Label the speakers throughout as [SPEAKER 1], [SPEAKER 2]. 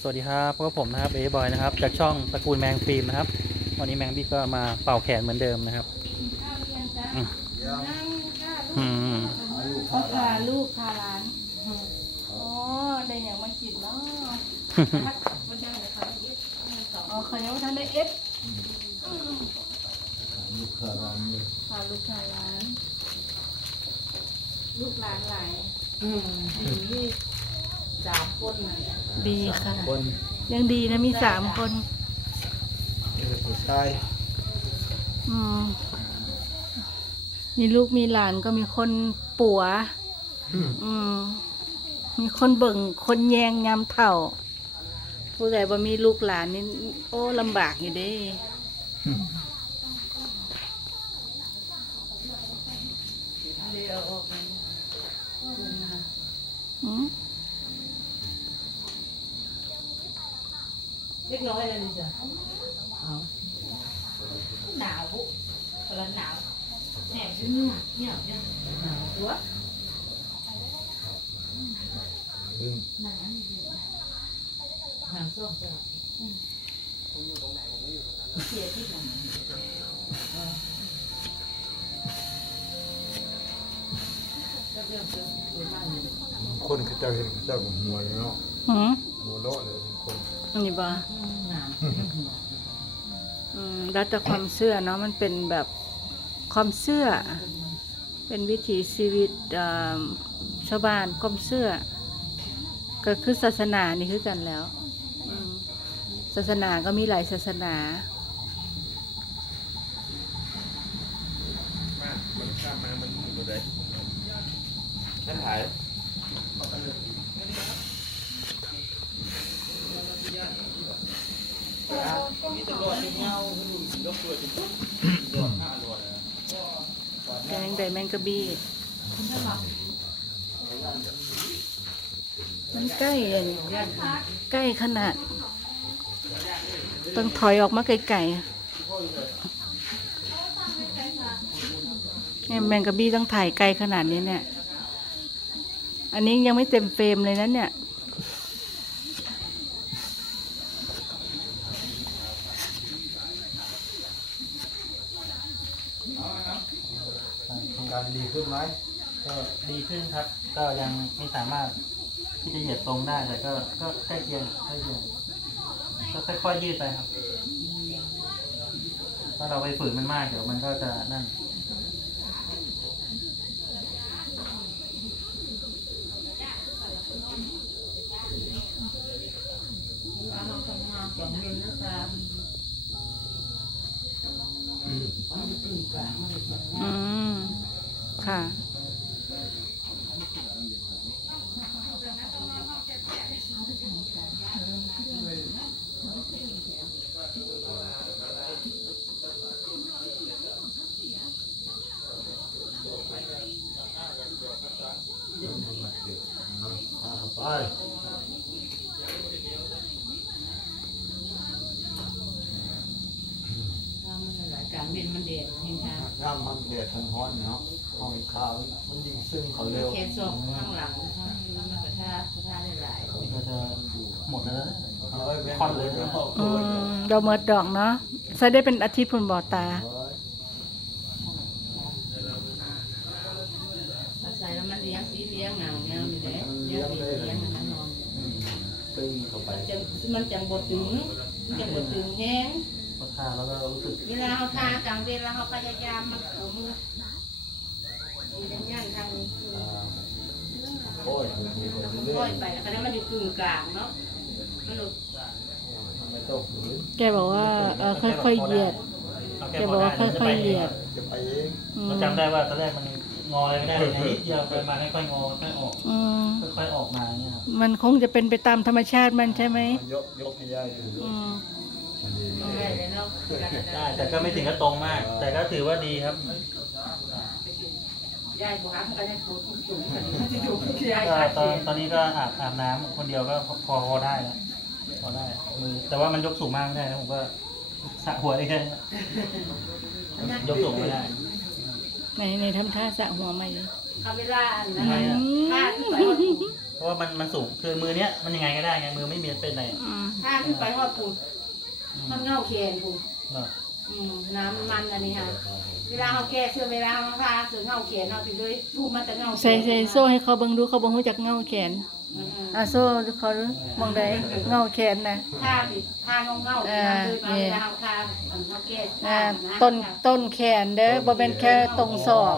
[SPEAKER 1] สวัสดีครับพวกบผมนะครับเอบอยนะครับจากช่องตระกูลแมงฟิล์มนะครับ วันนี้แมงบี้ก็มาเป่าแขนเหมือนเดิมนะครับ
[SPEAKER 2] กินข้าวเรียนจ้ะ
[SPEAKER 1] อืม
[SPEAKER 2] นั่งค่ะ
[SPEAKER 1] อืม
[SPEAKER 2] ลูกเขาพาลูกพาหลานอืมอ๋อได้อย่างมากินเนาะมันได้เลยค่ะเอสอ๋อเขายังไม่ทันได้เอสพาลูกพาหลาน ลูกหลานหลาย
[SPEAKER 3] อืมดี สามคนน่ะ
[SPEAKER 2] ดีค่ะ
[SPEAKER 4] คน
[SPEAKER 2] ยังดีนะมีสามคน
[SPEAKER 4] เออผู้ชาย
[SPEAKER 2] อืมมีลูกมีหลานก็มีคนปัว อืม มีคนเบิ่ง คนแยงยามเถ่า ผู้ใดบ่มีลูกหลานนี่โอ้ลำบากอยู่เด้อืม
[SPEAKER 3] เล็กน้อยแล้วนี่จ้ะเอาหนาวปุ๊กำลังหนาวแหนชิ้นนุ่มเนี่ยเนี่ยหนาวตัว
[SPEAKER 4] อืม
[SPEAKER 3] หนาวหนาวส้มจ้ะเสียที่ไหนเรื่องเรื่องเรื่องมากเลย
[SPEAKER 4] คนเขาเจ้าเห็นเขาเจ้ากับหัวเลยเนาะ
[SPEAKER 2] หืม
[SPEAKER 4] หัวโลาะเลยบางคน
[SPEAKER 2] อันนี้บ่
[SPEAKER 3] หนาว
[SPEAKER 2] อืมแล้วแต่ความเชื่อเนาะมันเป็นแบบความเชื่อ เป็นวิถีชีวิตเอ่อชาวบ้านความเชื่อ ก็คือศาสนานี่คือกันแล้วอืมศาสนาก็มีหลายศาสนา
[SPEAKER 4] มันข้ามมา มันอยู่ไหนนั่นถ่าย
[SPEAKER 2] แกงไดแมงกะบี้มันใกล้อันใกล้ขนาด ต้องถอยออกมาไกลๆเนี่ยแมงกะบี้ต้องถ่ายไกลขนาดนี้เนี่ย อันนี้ยังไม่เต็มเฟรมเลยนะเนี่ย
[SPEAKER 4] การดีขึ้นไหม
[SPEAKER 1] ก็ดีขึ้นครับ ก็ยังไม่สามารถที่จะเหยียดตรงได้แต่ก็ก็ใกล้เคียงใกล้เคียงก็ค่อยๆยืดไปครับถ้าเราไปฝืนมันมากเดี๋ยวมันก็จะนั่น
[SPEAKER 2] อืม ค่ะ
[SPEAKER 4] เอาไป
[SPEAKER 3] มันหลายการเว้นมันเด่นเห็นค่ะ
[SPEAKER 4] ย่ามมันแดดทั้งฮ้อนเนาะ ห้องข้าวมันยิงซึ่งเขาเร็ว
[SPEAKER 3] แค่ส่งข้างหลังข้างมันกระทะกระทะได้หลาย
[SPEAKER 1] นี่ก็จะหมดแล้วนะ
[SPEAKER 4] เอาไว้แม่
[SPEAKER 1] ค่อนเลยนะ
[SPEAKER 2] อืมดอกเมิดดอกเนาะใส่ได้เป็นอาทิตย์พุ่นบ่อตา
[SPEAKER 4] เอ้ย
[SPEAKER 3] ใส่แล้วมันเลี้ยงสีเลี้ยงหนังแนวนี่แหละเลี้ยงสีเลี้ยงมันนอน
[SPEAKER 1] อืม
[SPEAKER 4] ตึงเข้าไป
[SPEAKER 3] มันจังมันจังบดถึงมันจังบดถึงแห้ง
[SPEAKER 1] พอทาแล้วก็รู้สึก
[SPEAKER 3] เวลาเขาทากลางเวลาเขาพยายามมันขม มีทั้งย่างทาง
[SPEAKER 4] อ่าโอ้ยมีคนเรื่
[SPEAKER 3] ก้
[SPEAKER 4] อ
[SPEAKER 3] อยยไปแล้วก็นั้นมันอยู่กึ่งกลางเนาะมันหลุด
[SPEAKER 4] ไม่ต้องฝืน
[SPEAKER 2] แกบอกว่าเออค่อยๆเหยียด
[SPEAKER 1] เอา
[SPEAKER 2] แก
[SPEAKER 1] แค่
[SPEAKER 2] บ
[SPEAKER 1] พ
[SPEAKER 2] อก
[SPEAKER 1] อ
[SPEAKER 2] ว่า
[SPEAKER 1] ได้
[SPEAKER 2] ค่อยๆเหยียด
[SPEAKER 4] จะไปเอง
[SPEAKER 2] อืม
[SPEAKER 1] เราจำได้ว่าตอนแรกมันงอเลยไม่ได้เลยนิดเดียวไปมาค่อยๆงอค่อยๆออก
[SPEAKER 2] อืม
[SPEAKER 1] ค่อยๆออกมาเนี่ยครับ
[SPEAKER 2] มันคงจะเป็นไปตามธรรมชาติมันใช่ไหม
[SPEAKER 4] ยกยกให้ยายดู
[SPEAKER 2] อืม
[SPEAKER 4] อันนี้
[SPEAKER 3] ได้เลยเนาะ
[SPEAKER 1] ได้แต่ก็ไม่ถึงกับตรงมาก แต่ก็ถือว่าดีครับ
[SPEAKER 3] ยายบุหามกันยังปวดจุ่มกันมันจะอยู่ยาย
[SPEAKER 1] ก็
[SPEAKER 3] ขา
[SPEAKER 1] ตอน
[SPEAKER 3] เจ็บ
[SPEAKER 1] ตอนนี้ก็อาบอาบน้ำคนเดียวก็พอพอพอได้แล้วพอได้มือแต่ว่ามันยกสูงมากไม่ได้นะผมก็สระหัวได้แค่นี้ยกสูงไม่ได้
[SPEAKER 2] ในในทำท่าสระหัวใหม่ดิ
[SPEAKER 3] เอาเวลาอันนั้นผ้าที่ไปว่า
[SPEAKER 1] กราะว่ามันมันสูงคือมือเนี้ยมันยังไงก็ได้ไงมือไม่มีเป็นไร
[SPEAKER 2] อืม
[SPEAKER 3] ถ้าขึ้นไปฮอดปูน
[SPEAKER 1] อืม
[SPEAKER 3] มันเงาแขนปูน
[SPEAKER 1] เน อะ
[SPEAKER 3] อืมน้ำมันอันนี้ค่ะ เวลาเขาแก้เสื้อเวลาเขาทาเสื้อเงาแขนเอาถึงเลยรูปมันจะเงาแขน
[SPEAKER 2] ใส่ใส่โซ่ให้เขาเบิ่งดูเขาบ่ฮู้จักเงาแขน
[SPEAKER 3] อืม
[SPEAKER 2] อะโซ่เขามองได้เงาแขนนะ
[SPEAKER 3] ทาผิดทาเงาเงา
[SPEAKER 2] อ่า
[SPEAKER 3] เวลาเขาทาอันเขาแก้
[SPEAKER 2] อ่า
[SPEAKER 3] ผ้าะ
[SPEAKER 2] ต้นต้นแขนเด้อบ่เป็นแค่ตรงศอก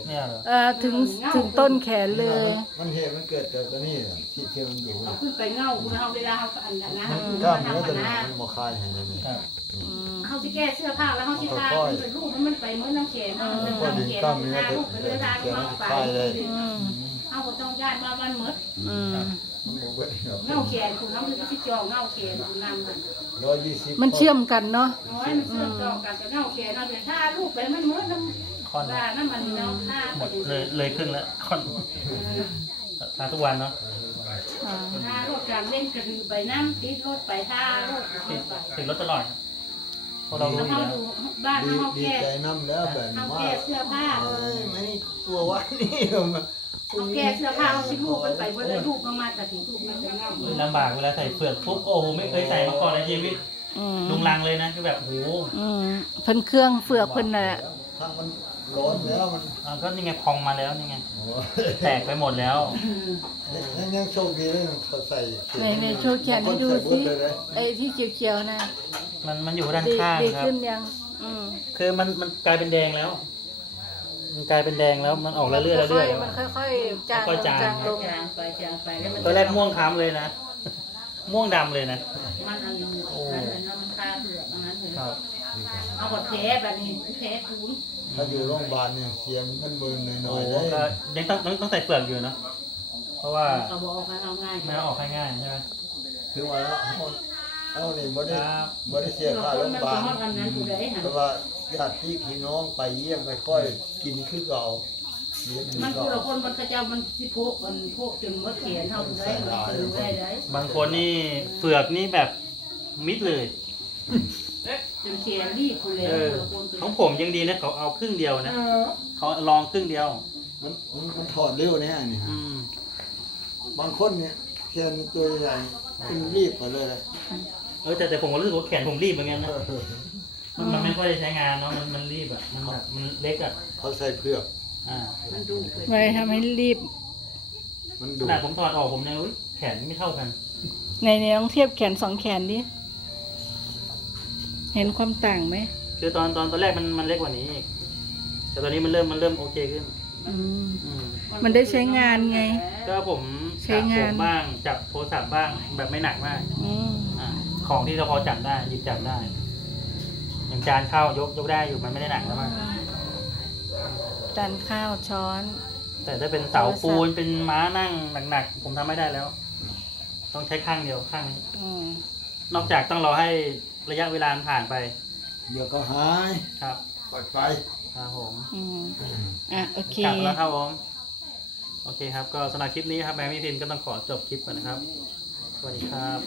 [SPEAKER 1] เนี่ยเหรอ
[SPEAKER 2] เอ่อถึงถึงต้นแขนเลย
[SPEAKER 4] มันเหตุมันเกิดจากตัวนี้น่ะที่เทียมมันอยู่
[SPEAKER 3] เอาขึ้นไปเงาคุณเขาเวลาเขาอันนั้นนะ
[SPEAKER 4] กล้าม
[SPEAKER 3] เขา
[SPEAKER 4] เนื้อตัว
[SPEAKER 3] ทำ
[SPEAKER 4] นี้
[SPEAKER 3] นะ
[SPEAKER 4] มันบ่คลายให้นั่นนี่
[SPEAKER 1] ครับ
[SPEAKER 2] อืม
[SPEAKER 3] เขาจะแก้เสื้อผ้าแล้วเขาจะทาเป็นรูปมันไปเหมือนน้ำแขนเขาเป็น
[SPEAKER 4] พอดึง
[SPEAKER 3] น้ำแขน
[SPEAKER 4] กล้าม
[SPEAKER 3] เขา
[SPEAKER 4] เนื้อ
[SPEAKER 3] ทา
[SPEAKER 4] ตัว
[SPEAKER 3] รูปไปเรื่อยทา
[SPEAKER 4] เทียม
[SPEAKER 3] เข้า
[SPEAKER 4] มัน
[SPEAKER 3] ไป
[SPEAKER 4] คลายเลย
[SPEAKER 2] อืม
[SPEAKER 3] เอาก็ต้องย้ายมาวันหมด
[SPEAKER 2] อืม
[SPEAKER 4] มันบ่เบิดหรอก
[SPEAKER 3] เงาแขนคุณเขาจะที่จองเงาแขนคุณนั่นมัน
[SPEAKER 4] ร้อยยี่สิบ
[SPEAKER 2] มันเชื่อมกันเนาะ
[SPEAKER 3] น้อยมันเสื้อจองกันกับเงาแขนเอาไปทารูปไปมันเหมือนน้ำ
[SPEAKER 1] ค่อน
[SPEAKER 3] ว่าน้ำมันเนาะทา
[SPEAKER 1] หม
[SPEAKER 3] ไป
[SPEAKER 1] ดเลยเลยครึ่งแล้วค่อนทาทุกวันเนาะ
[SPEAKER 2] อ่า
[SPEAKER 3] ทารถการเล่นกระดือไปน้ำติดรถไปทารถ
[SPEAKER 1] ติด
[SPEAKER 3] ไป
[SPEAKER 1] ติดรถตลอดครับเพราะเรารู้
[SPEAKER 3] แล้ว
[SPEAKER 1] อยู่
[SPEAKER 3] เขา
[SPEAKER 1] แล้ว
[SPEAKER 3] ดูบ้าน
[SPEAKER 4] ดี
[SPEAKER 3] เขา
[SPEAKER 4] ดี
[SPEAKER 3] แก้
[SPEAKER 4] ใจน้ำแล้วแบบ
[SPEAKER 3] เขา
[SPEAKER 4] ว่า
[SPEAKER 3] แก้เสื้อผ้า
[SPEAKER 4] เอ้ยไม่ตัววะนี่มา
[SPEAKER 3] เขาแก้เสื้อผ้าเขาชิลูกมันไปว่าได้ลูกมามาแต่ถึงลูกมันจะเงา
[SPEAKER 1] ลำบากเวลาใส่เฟือกปุ๊บโอ้โหไม่เคยใส่มาก่อนในชีวิต
[SPEAKER 2] อืม
[SPEAKER 1] ลุงลังเลยนะคือแบบโอ้โห
[SPEAKER 2] อืมเพิ่นเครื่องเฟือกเพิ่นน่ะ
[SPEAKER 4] ทางมัน ร้อนแล้วมัน
[SPEAKER 1] อ่าก็นี่ไงพองมาแล้วนี่ไง
[SPEAKER 4] โอ้
[SPEAKER 1] แตกไปหมดแล้ว
[SPEAKER 4] ยังยังโชคดีเลยเขาใส่
[SPEAKER 2] ในในโชว์แขนให้ดูสิไอ้ที่เขียวๆนะ
[SPEAKER 1] มันมันอยู่ด้าน
[SPEAKER 2] ดี
[SPEAKER 1] ข้าง
[SPEAKER 2] ดี
[SPEAKER 1] ครับ
[SPEAKER 2] ขึ้นยัง อืม
[SPEAKER 1] คือมันมันกลายเป็นแดงแล้ว มันกลายเป็นแดงแล้วมันออกเรื่อยๆเรื่อยๆแล้ว
[SPEAKER 2] มันค่อยๆจาง
[SPEAKER 1] ค่อยๆจาง
[SPEAKER 2] จางลง
[SPEAKER 3] จางไปจางไปแล้วมัน
[SPEAKER 1] ตอนแรกม่วงคล้ำเลยนะ ม่วงดำเลยนะ
[SPEAKER 3] มันอันนั้นมันคาเผือกอันนั้นเลย
[SPEAKER 1] ครับ
[SPEAKER 3] เอาบดแผลแบบนี้แผลปูน
[SPEAKER 4] ถ้าอยู่โรงพยาบาลเนี่ยเสียเงินเบิร์นหน่
[SPEAKER 1] โอ้
[SPEAKER 4] อยๆ
[SPEAKER 1] โห
[SPEAKER 4] ได้
[SPEAKER 1] ก็ยังต้องต้องต้องใส่เปลือกอยู่เนาะเพราะว่า
[SPEAKER 3] เราบอกกันเอาง่าย
[SPEAKER 1] ไม่เอาออกง่ายๆใช่ไหม
[SPEAKER 4] คือว่าเอาเอานี่บ่
[SPEAKER 1] ค
[SPEAKER 4] ได้
[SPEAKER 1] รับ
[SPEAKER 4] บ่ได้เสียค่าโรงพยาบาล
[SPEAKER 3] มันอันนั้นกูได้หัน
[SPEAKER 4] เพราะว่าญาติพี่น้องไปเยี่ยมไปค่อยกินคือเก่าเลี้ยง
[SPEAKER 3] มัน
[SPEAKER 4] คือ
[SPEAKER 3] กู
[SPEAKER 4] เก่า
[SPEAKER 3] ละคนมันกระเจ้ามันสิโพกมันโพกจนมดแขนเท่าได้มันถือได้ได้
[SPEAKER 1] บางคนนี่เปลือกนี่แบบมิดเลย
[SPEAKER 3] จนแขนรีบกูแล้
[SPEAKER 1] เอ
[SPEAKER 3] ว
[SPEAKER 1] อของผมยังดีนะเขาเอาครึ่งเดียวนะ
[SPEAKER 3] เออ
[SPEAKER 1] เขาลองครึ่งเดียว
[SPEAKER 4] มันมันมันถอดเร็วเนี่ยนี่ฮะ
[SPEAKER 1] อืม
[SPEAKER 4] บางคนเนี่ยแค่ตัวใหญ่ขึ้นรีบไปเลย
[SPEAKER 1] เออแต่แต่ผมก็รู้สึกว่าแขนผมรีบเหมือนกันนะมันมันไม่ค่อยได้ใช้งานเนาะมันมันรีบอะมันแบบมันเล็กอะ
[SPEAKER 4] เขาใส่เพือก
[SPEAKER 1] อ่า
[SPEAKER 3] มันดูเกิด
[SPEAKER 2] ไว้ทำให้รีบ
[SPEAKER 4] มัน
[SPEAKER 1] ข
[SPEAKER 4] ดุ
[SPEAKER 1] นาดผมถอดออกผมยังอุ๊ยแขนไม่เท่ากัน
[SPEAKER 2] ในในลองเทียบแขนสองแขนดิเห็นความต่างไหม
[SPEAKER 1] คือตอนตอนตอนแรกมันมันเล็กกว่านี้อีกแต่ตอนนี้มันเริ่มมันเริ่มโอเคขึ้น
[SPEAKER 2] อืม
[SPEAKER 1] อืม
[SPEAKER 2] มันได้ใช้งานไง
[SPEAKER 1] ก็ผม
[SPEAKER 2] ใช้งาน
[SPEAKER 1] จับผมบ้างจับโทรศัพท์บ้างแบบไม่หนักมาก
[SPEAKER 2] อืม
[SPEAKER 1] อ่าของที่เราพอจับได้หยิบจับได้อย่างจานข้าวยกยกได้อยู่มันไม่ได้หนักแล้วมาก
[SPEAKER 2] จานข้าวช้อน
[SPEAKER 1] แต่ถ้าเป็นเสาปูนเป็นม้านั่งหนักๆผมทำไม่ได้แล้ว ต้องใช้ข้างเดียวข้างนี้
[SPEAKER 2] อืม
[SPEAKER 1] นอกจากต้องรอให้ระยะเวลามันผ่านไป
[SPEAKER 4] เดี๋ยวก็หาย
[SPEAKER 1] ครับ
[SPEAKER 4] ปล่อยไป
[SPEAKER 1] ครับผม
[SPEAKER 2] อืมอะโอเค
[SPEAKER 1] กลับแล้วครับผมโอเคครับก็สำหรับคลิปนี้ครับแบงค์พี่พิมพ์ก็ต้องขอจบคลิปก่อนนะครับสวัสดีครับ